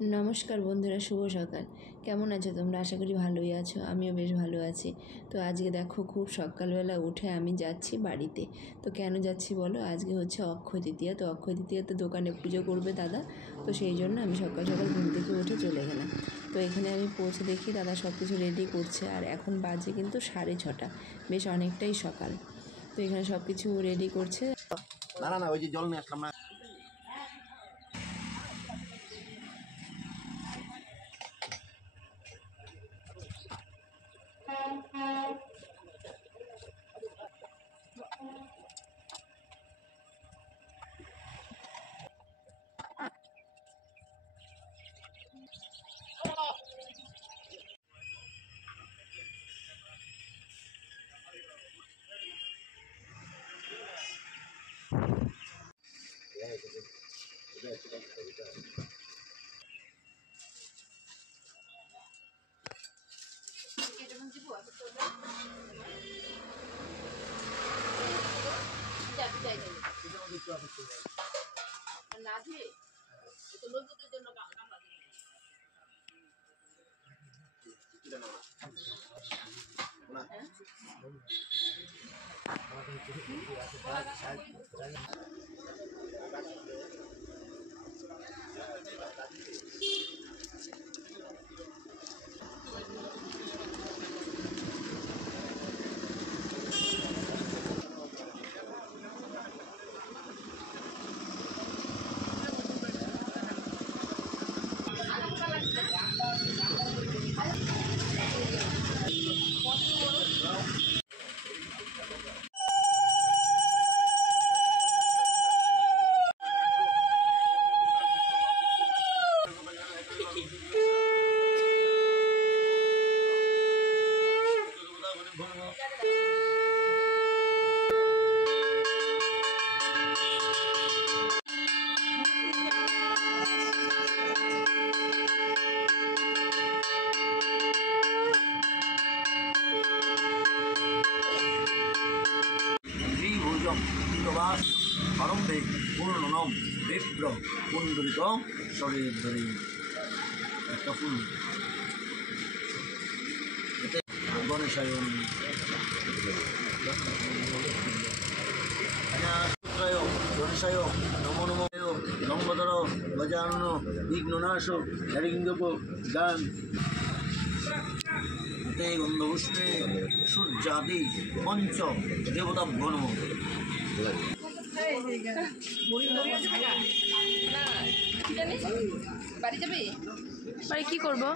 নমস্কার বন্ধুরা, শুভ সকাল। কেমন আছো তোমরা? আশা করি ভালোই আছো। আমিও বেশ ভালো আছি। তো আজকে দেখো, খুব সকালবেলা উঠে আমি যাচ্ছি বাড়িতে। তো কেন যাচ্ছি বলো? আজকে হচ্ছে অক্ষয় তৃতীয়া। তো অক্ষয় তৃতীয়াতে দোকানে পুজো করবে দাদা। তো সেই জন্য আমি সকাল সকাল ঘুম থেকে উঠে চলে গেলাম। তো এখানে আমি পৌঁছে দেখি দাদা সব কিছু রেডি করছে। আর এখন বাজে কিন্তু 6:30, বেশ অনেকটাই সকাল। তো এখানে সব কিছু রেডি করছে। না না না, ওই যে জল নিয়ে আসলাম না। আরম্ভে পূর্ণনম বিপ্র পুণ্ডরিক শরীর ধরে একটা ফুল গণেশায় গণেশায় নমো নমো লম্বধর গজানন বিঘ্ননাশ হরিঙ্গপ গান গন্ধপুষ্পে সূর্যাদি পঞ্চ দেবতা গণ। বাড়ি যাবে? বাড়ি কি করবো?